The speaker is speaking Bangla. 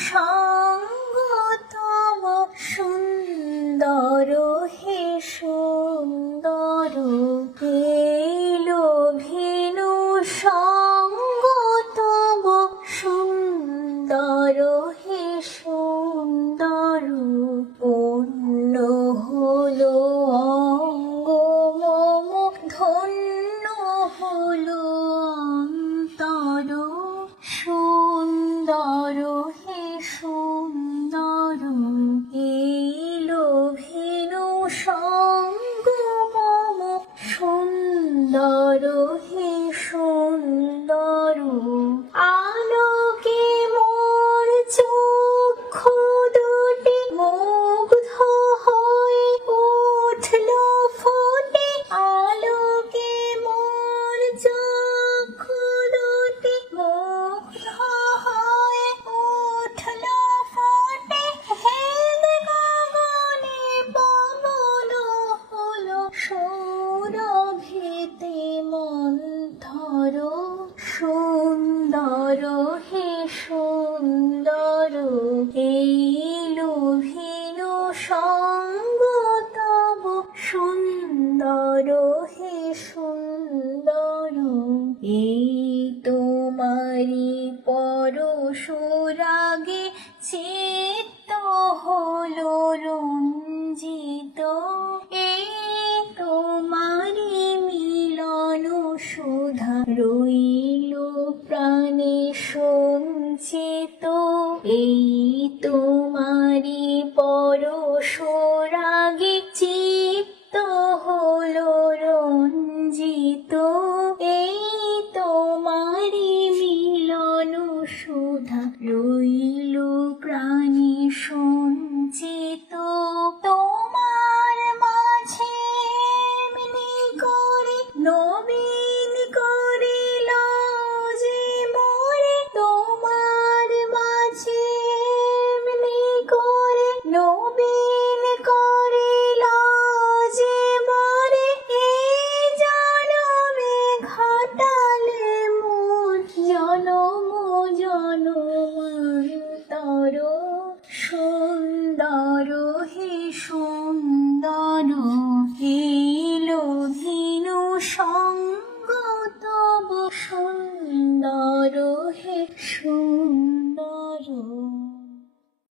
সঙ্গ তব সুন্দর হে সুন্দর এলো ভিনু সঙ্গ তব সুন্দর হে সুন্দর পূর্ণ হলো অঙ্গ মম ধন্য হলো অন্তর সুন্দর হে সুন্দর এলো ভিনু সঙ্গ মম সুন্দর হে সুন্দর আলোকে মোর চক্ষু দুটি মুগ্ধ হয়ে উঠল ফুটে আলোকে মোর চক্ষু দুটি মুগ্ধ হয়ে উঠল ফুটে হেদ গগনে পবন হলো সৌরভেতে মন্থর সুন্দর হে সুন্দর এলো ভিনু সঙ্গ তব সুন্দর হে সুন্দর এই তোমারি পরশুরাগে চিত্ত হলো রঞ্জিত এই তোমারি মিলন সুধা রইল প্রাণে সঞ্চিত এই তোমারি পরশুরাগে চিত্ত হলো রঞ্জিত এই তোমারি মিলন সুধা রইল প্রাণী সঞ্চিত তোমার মাঝে এমনি করে নবীন করিল যে মোরে তোমার মাঝে এমনি করে নবীন করিল যে মোরে এই জনমে ঘটালে মোর জনম জনমান্তর সুন্দর হে সুন্দর হে